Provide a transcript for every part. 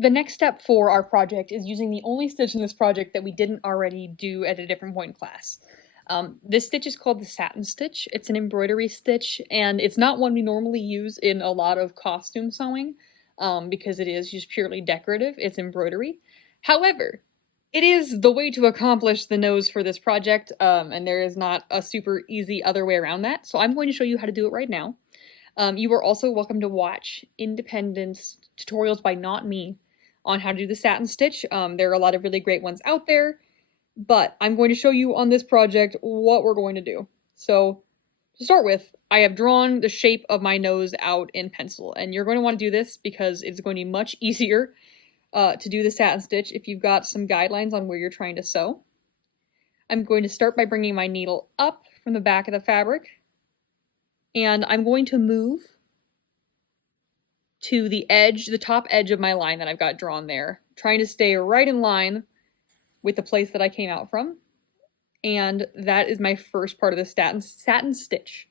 The next step for our project is using the only stitch in this project that we didn't already do at a different point in class. This stitch is called the Satin stitch. It's an embroidery stitch, and it's not one we normally use in a lot of costume sewing because it is just purely decorative. It's embroidery. However, it is the way to accomplish the nose for this project, and there is not a super easy other way around that. So I'm going to show you how to do it right now. You are also welcome to watch independent tutorials by Not Me on how to do the satin stitch. There are a lot of really great ones out there, but I'm going to show you on this project what we're going to do. So to start with, I have drawn the shape of my nose out in pencil, and you're going to want to do this because it's going to be much easier to do the satin stitch if you've got some guidelines on where you're trying to sew. I'm going to start by bringing my needle up from the back of the fabric, and I'm going to move to the edge, the top edge of my line that I've got drawn there, trying to stay right in line with the place that I came out from. And that is my first part of the satin stitch.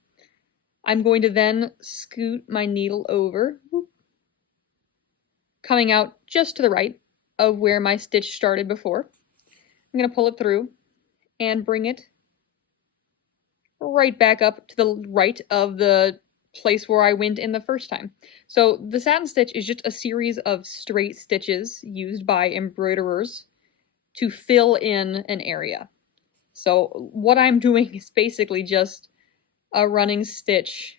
I'm going to then scoot my needle over, coming out just to the right of where my stitch started before. I'm going to pull it through and bring it right back up to the right of the place where I went in the first time. So the satin stitch is just a series of straight stitches used by embroiderers to fill in an area. So what I'm doing is basically just a running stitch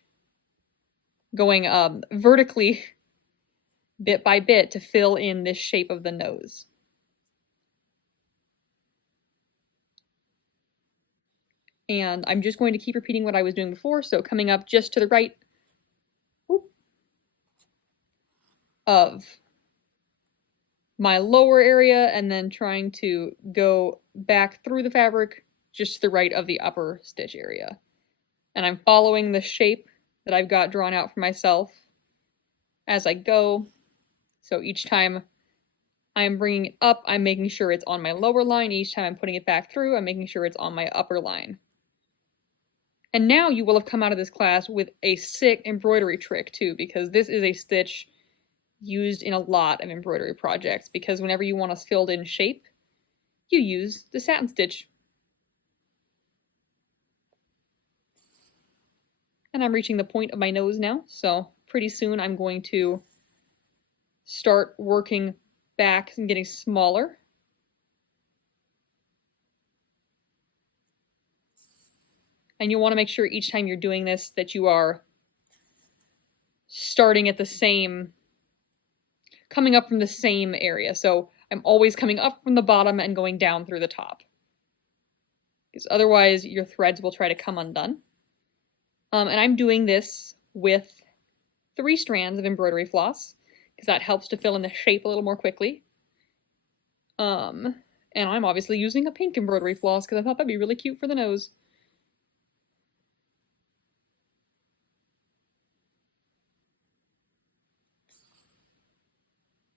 going vertically bit by bit to fill in this shape of the nose. And I'm just going to keep repeating what I was doing before, so coming up just to the right of my lower area and then trying to go back through the fabric just to the right of the upper stitch area. And I'm following the shape that I've got drawn out for myself as I go. So each time I'm bringing it up, I'm making sure it's on my lower line. Each time I'm putting it back through, I'm making sure it's on my upper line. And now you will have come out of this class with a sick embroidery trick too, because this is a stitch used in a lot of embroidery projects, because whenever you want a filled in shape, you use the satin stitch. And I'm reaching the point of my nose now, so pretty soon I'm going to start working back and getting smaller. And you'll want to make sure each time you're doing this that you are starting at the same, coming up from the same area. So I'm always coming up from the bottom and going down through the top, because otherwise your threads will try to come undone. And I'm doing this with 3 strands of embroidery floss, because that helps to fill in the shape a little more quickly. And I'm obviously using a pink embroidery floss because I thought that'd be really cute for the nose.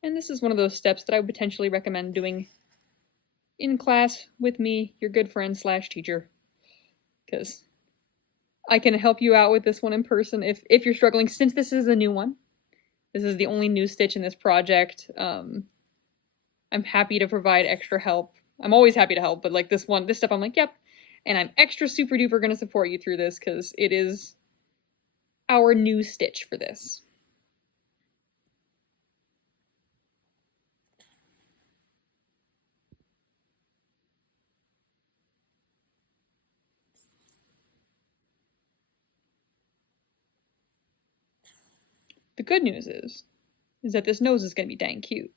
And this is one of those steps that I would potentially recommend doing in class with me, your good friend / teacher, because I can help you out with this one in person if you're struggling, since this is a new one. This is the only new stitch in this project. I'm happy to provide extra help. I'm always happy to help, but like this step I'm like, yep. And I'm extra super duper gonna support you through this because it is our new stitch for this. The good news is that this nose is gonna be dang cute.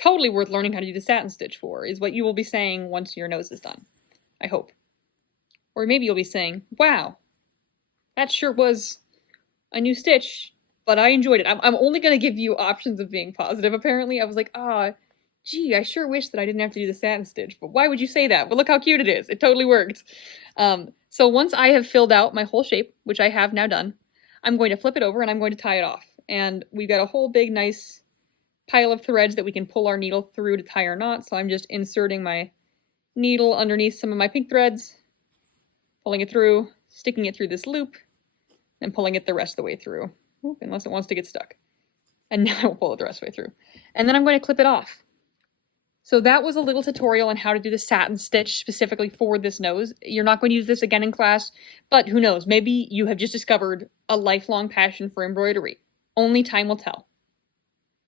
Totally worth learning how to do the satin stitch for, is what you will be saying once your nose is done. I hope. Or maybe you'll be saying, wow, that sure was a new stitch, but I enjoyed it. I'm only going to give you options of being positive, apparently. I was like, gee, I sure wish that I didn't have to do the satin stitch, but why would you say that? But look how cute it is. It totally worked. So once I have filled out my whole shape, which I have now done, I'm going to flip it over and I'm going to tie it off. And we've got a whole big nice pile of threads that we can pull our needle through to tie our knot. So I'm just inserting my needle underneath some of my pink threads, pulling it through, sticking it through this loop, and pulling it the rest of the way through. Oop, unless it wants to get stuck. And now I will pull it the rest of the way through. And then I'm going to clip it off. So that was a little tutorial on how to do the satin stitch specifically for this nose. You're not going to use this again in class, but who knows, maybe you have just discovered a lifelong passion for embroidery. Only time will tell.